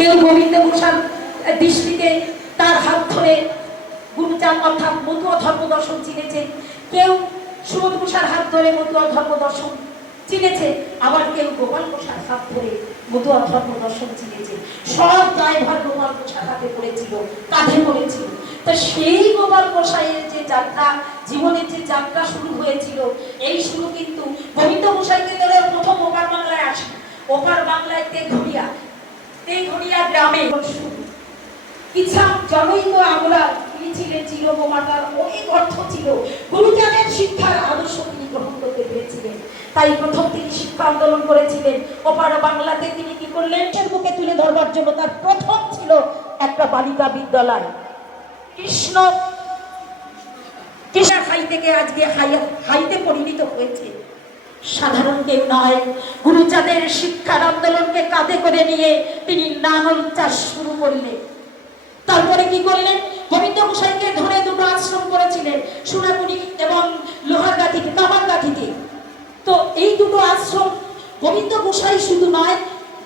কেউ গোবিন্দ ঘোষাল দৃষ্টিতে তার হাত ধরে গুরুচাঁদ অর্থাৎ মতুয়া ধর্ম দর্শন চিনেছে, কেউ সুবোধ ঘোষার হাত ধরে মতুয়া ধর্ম দর্শন চিনেছে, আবার কেউ গোপাল ঘোষার হাত ধরে মতুয়া ধর্ম দর্শন চিনেছে। সব দায়ভার গোপাল ঘোষার হাতে পড়েছিল, কাঁধে পড়েছিল। তো সেই গোপাল গোসাইয়ের যে যাত্রা, জীবনের যে যাত্রা শুরু হয়েছিল, এই শুরু কিন্তু গোবিন্দ গোসাইকে ধরে প্রথম ওপার বাংলায় আসে। ওপার বাংলায় তেঘড়িয়া গ্রামে ইচ্ছা জনৈক আমলা, তিনি ছিলেন চিরকুমার, অনেক অর্থ ছিল, গুরুচাঁদের শিক্ষার আদর্শ তিনি গ্রহণ করতে পেরেছিলেন। তাই প্রথম তিনি শিক্ষা আন্দোলন করেছিলেন। ওপার বাংলাতে তিনি কি করলেন, মুখে তুলে ধরবার জন্য তার প্রথম ছিল একটা বালিকা বিদ্যালয়। কৃষ্ণ হাই থেকে আজকে হাইতে পরিণত হয়েছে। সাধারণ কেউ নয়, গুরুচাঁদের শিক্ষার আন্দোলনকে কাঁধে করে নিয়ে তিনি নাঙল চাষ শুরু করলেন। তারপরে কি করলেন, গোবিন্দ গোসাইকে ধরে দুটো আশ্রম করেছিলেন, সোনাকুড়ি এবং লোহারগাথিতে, কামারগাথিতে। তো এই দুটো আশ্রম গোবিন্দ গোসাই শুধু নয়,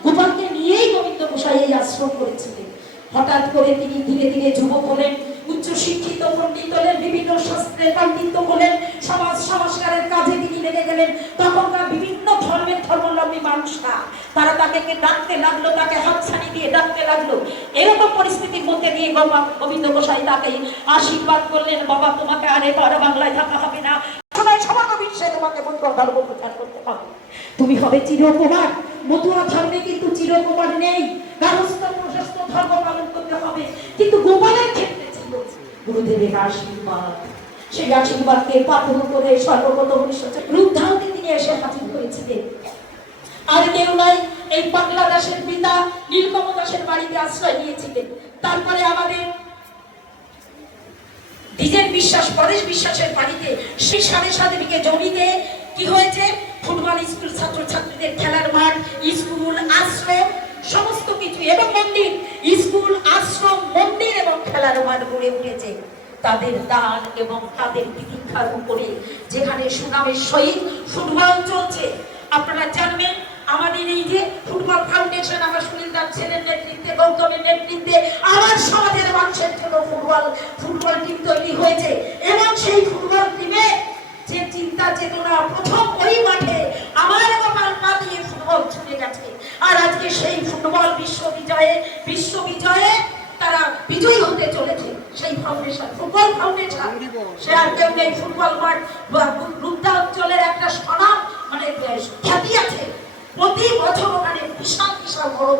গোপালকে নিয়েই গোবিন্দ গোসাই এই আশ্রম করেছিলেন। হঠাৎ করে তিনি ধীরে ধীরে যুবক হলেন, উচ্চ শিক্ষিত পণ্ডিত হলেন, বিভিন্ন শাস্ত্রে পাণ্ডিত্য হলেন, সমাজ সংস্কারের কাজে তিনি লেগে গেলেন। তখনকার বিভিন্ন ধর্মের ধর্মাবলম্বী মানুষরা তারা তাকে ডাকতে লাগলো, তাকে হাতছানি দিয়ে ডাকতে লাগলো। এরকম পরিস্থিতির মধ্যে দিয়ে গোবিন্দ গোসাই তাকে আশীর্বাদ করলেন, বাবা তোমাকে আর এবার বাংলায় থাকা হবে না, সমগ্র বিশ্বে তোমাকে মতুয়া ধর্ম প্রচার করতে হবে, তুমি হবে চিরকুমার। মতুয়া ধর্মে কিন্তু চিরকুমার নেই, গার্হস্থ্য প্রশস্ত ধর্ম পালন করতে হবে। কিন্তু গোপালের ক্ষেত্রে ছিল গুরুদেবের আশীর্বাদ। সেই আশীর্বাদকে পাথর করে সর্বপ্রথম রূপধারণে তিনি এসে হাজির হয়েছিলেন। আর কেউ নয়, এই পাগলা দাসের পিতা নীলকমল দাসের বাড়িতে আশ্রয় নিয়েছিলেন। তারপরে আমাদের দ্বিজেন বিশ্বাস, পরেশ বিশ্বাসের বাড়িতে সেই 7.5 বিঘে জমিতে কি হয়েছে, ফুটবল স্কুল, ছাত্রছাত্রীদের খেলার মাঠ, স্কুল, আশ্রম, সমস্ত কিছু এবং মন্দির, স্কুল, আশ্রম, মন্দির এবং খেলার মাঠ গড়ে উঠেছে তাদের দান এবং তাদের প্রতীক্ষার উপরে, যেখানে সুনামের সহিত ফুটবল চলছে। আপনারা জানবেন আমাদের এই যে ফুটবল ফাউন্ডেশন, আমার সুনীল দাস ছেলের নেতৃত্বে, গৌতমের নেতৃত্বে আমার সমাজের মানুষের জন্য ফুটবল টিম তৈরি হয়েছে। এবং সেই ফুটবল টিমে যে চিন্তা চেতনা, প্রথম ওই মাঠে আমার গোপাল পা দিয়ে ফুটবল ছুটে গেছে। আর আজকে সেই ফুটবল বিশ্ববিজয়ে তারা বিজয়ী হতে চলেছে। সেই ফাউন্ডেশন, ফুটবল ফাউন্ডেশন, সে আর কেউ নেই। ফুটবল মাঠ রূপদা অঞ্চলের একটা স্বনাম, মানে খ্যাতি আছে। প্রতি বছর ওখানে বিশাল বিশাল বড়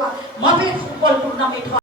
মাপের ফুটবল টুর্নামেন্ট হয়।